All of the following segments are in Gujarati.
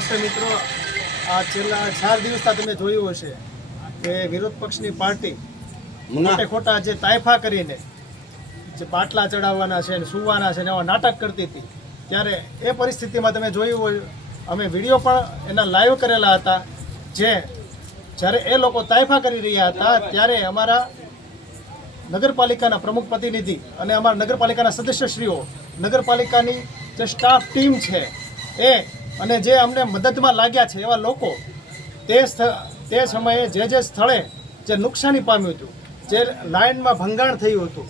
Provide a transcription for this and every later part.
નમસ્તે મિત્રો. આ છેલ્લા ચાર દિવસથી તમે જોયું હશે કે વિરોધ પક્ષની પાર્ટી મોટે ખોટા જે તાયફા કરીને જે પાટલા ચડાવવાના છે ને સુવાના છે ને એવા નાટક કરતી હતી. ત્યારે એ પરિસ્થિતિમાં તમે જોયું હોય અમે વીડિયો પણ એના લાઈવ કરેલા હતા. જે જ્યારે એ લોકો તાયફા કરી રહ્યા હતા ત્યારે અમારા નગરપાલિકાના પ્રમુખ પ્રતિનિધિ અને અમારા નગરપાલિકાના સદસ્યશ્રીઓ નગરપાલિકાની જે સ્ટાફ ટીમ છે એ અને જે અમને મદદમાં લાગ્યા છે એવા લોકો, તે તે સમયે જે જે સ્થળે જે નુકસાની પામ્યું હતું, જે લાઇનમાં ભંગાણ થયું હતું,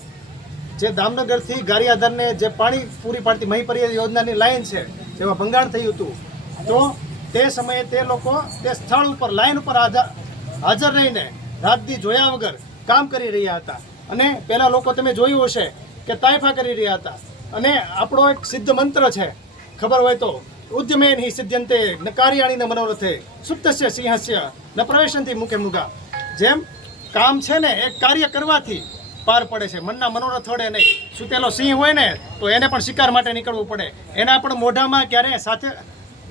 જે દામનગરથી ગારિયાધરને જે પાણી પૂરી પાડતી મહીપરી યોજનાની લાઇન છે જેમાં ભંગાણ થયું હતું, તો તે સમયે તે લોકો તે સ્થળ ઉપર, લાઇન ઉપર હાજર હાજર રહીને રાતદી જોયા વગર કામ કરી રહ્યા હતા. અને પહેલાં લોકો તમે જોયું હશે કે તાયફા કરી રહ્યા હતા. અને આપણો એક સિદ્ધ મંત્ર છે, ખબર હોય તો ઉદ્યમેન હિ સિદ્ધ્યંતે ન કાર્યાણીને મનોરથે સુપ્તસ્ય સિંહસ્ય ન પ્રવેશનથી મુખે મુગા જેમ કામ છે ને એ કાર્ય કરવાથી પાર પડે છે મનના મનોરથ વડે નહીં સુતેલો સિંહ હોય ને તો એને પણ શિકાર માટે નીકળવું પડે એના પણ મોઢામાં ક્યારે સાથે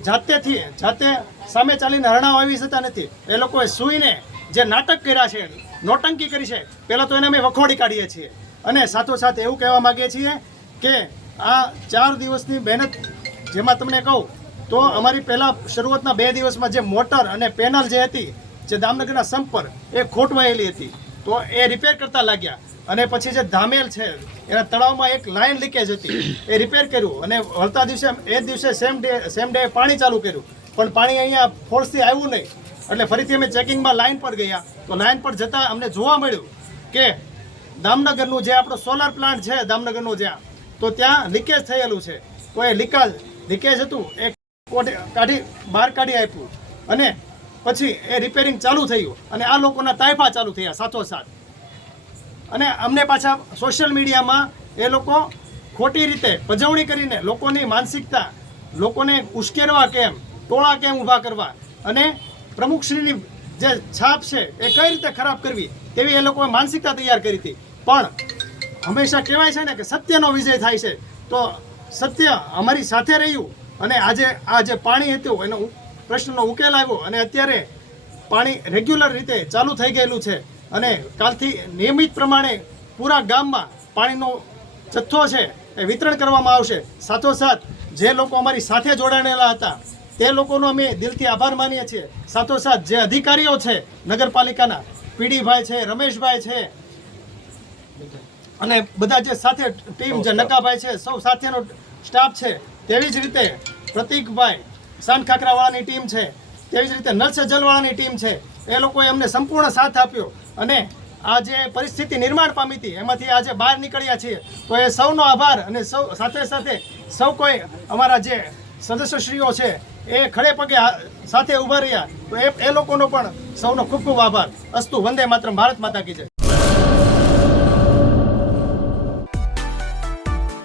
જાતેથી જાતે સામે ચાલીને હરણાવ આવી જતા નથી. એ લોકોએ સૂઈને જે નાટક કર્યા છે, નોટંકી કરી છે પહેલાં તો એને અમે વખોડી કાઢીએ છીએ. અને સાથોસાથ એવું કહેવા માગીએ છીએ કે આ ચાર દિવસની મહેનત જેમાં તમને કહું, તો અમારી પહેલાં શરૂઆતના બે દિવસમાં જે મોટર અને પેનલ જે હતી, જે દામનગરના સંપર પર, એ ખોટવાયેલી હતી. તો એ રિપેર કરતા લાગ્યા. અને પછી જે ધામેલ છે, એના તળાવમાં એક લાઇન લીકેજ હતી. એ રિપેર કર્યું અને વળતા દિવસે, એ દિવસે સેમ ડે સેમ ડે પાણી ચાલુ કર્યું. પણ પાણી અહીંયા ફોર્સથી આવ્યું નહીં. એટલે ફરીથી અમે ચેકિંગમાં લાઇન પર ગયા. તો લાઇન પર જતાં અમને જોવા મળ્યું કે દામનગરનું જે આપણો સોલાર પ્લાન્ટ છે, દામનગરનું જ્યાં, તો ત્યાં લીકેજ થયેલું છે. તો એ લીકાજ લીકેજ હતું એ કોઢી- બહાર કાઢી આપ્યું. અને પછી એ રિપેરિંગ ચાલુ થયું. અને આ લોકોના તાયફા ચાલુ થયા સાથોસાથ અને અમને પાછા સોશિયલ મીડિયામાં એ લોકો ખોટી રીતે પજવણી કરીને લોકોની માનસિકતા, લોકોને ઉશ્કેરવા કેમ, ટોળા કેમ ઊભા કરવા અને પ્રમુખશ્રીની જે છાપ છે એ કઈ રીતે ખરાબ કરવી તેવી એ લોકોએ માનસિકતા તૈયાર કરી હતી. પણ હંમેશા કહેવાય છે ને કે સત્યનો વિજય થાય છે. તો સત્ય અમારી સાથે રહ્યું અને આજે આ જે પાણી હતું, એનો પ્રશ્નનો ઉકેલ આવ્યો અને અત્યારે પાણી રેગ્યુલર રીતે ચાલુ થઈ ગયેલું છે અને કાલથી નિયમિત પ્રમાણે પૂરા ગામમાં પાણીનો જથ્થો છે એ વિતરણ કરવામાં આવશે. સાથોસાથ જે લોકો અમારી સાથે જોડાયેલા હતા, તે લોકોનો અમે દિલથી આભાર માનીએ છીએ. સાથોસાથ જે અધિકારીઓ છે, નગરપાલિકાના, પીડીભાઈ છે, રમેશભાઈ છે અને બધા જે સાથે ટીમ જે નકાભાઈ છે સૌ સાથેનો સ્ટાફ છે તેવી જ રીતે પ્રતિકભાઈ સાન ખાખરાવાળાની ટીમ છે તેવી જ રીતે નરસે જલવાળાની ટીમ છે એ લોકોએ અમને સંપૂર્ણ સાથ આપ્યો. અને આ જે પરિસ્થિતિ નિર્માણ પામી હતી એમાંથી આજે બહાર નીકળ્યા છીએ તો એ સૌનો આભાર અને સૌ સાથે સાથે સૌ કોઈ અમારા જે સદસ્યશ્રીઓ છે એ ખડે પગે સાથે ઊભા રહ્યા તો એ એ લોકોનો પણ સૌનો ખૂબ ખૂબ આભાર. અસ્તુ વંદે માત્ર ભારત માતા કી જય.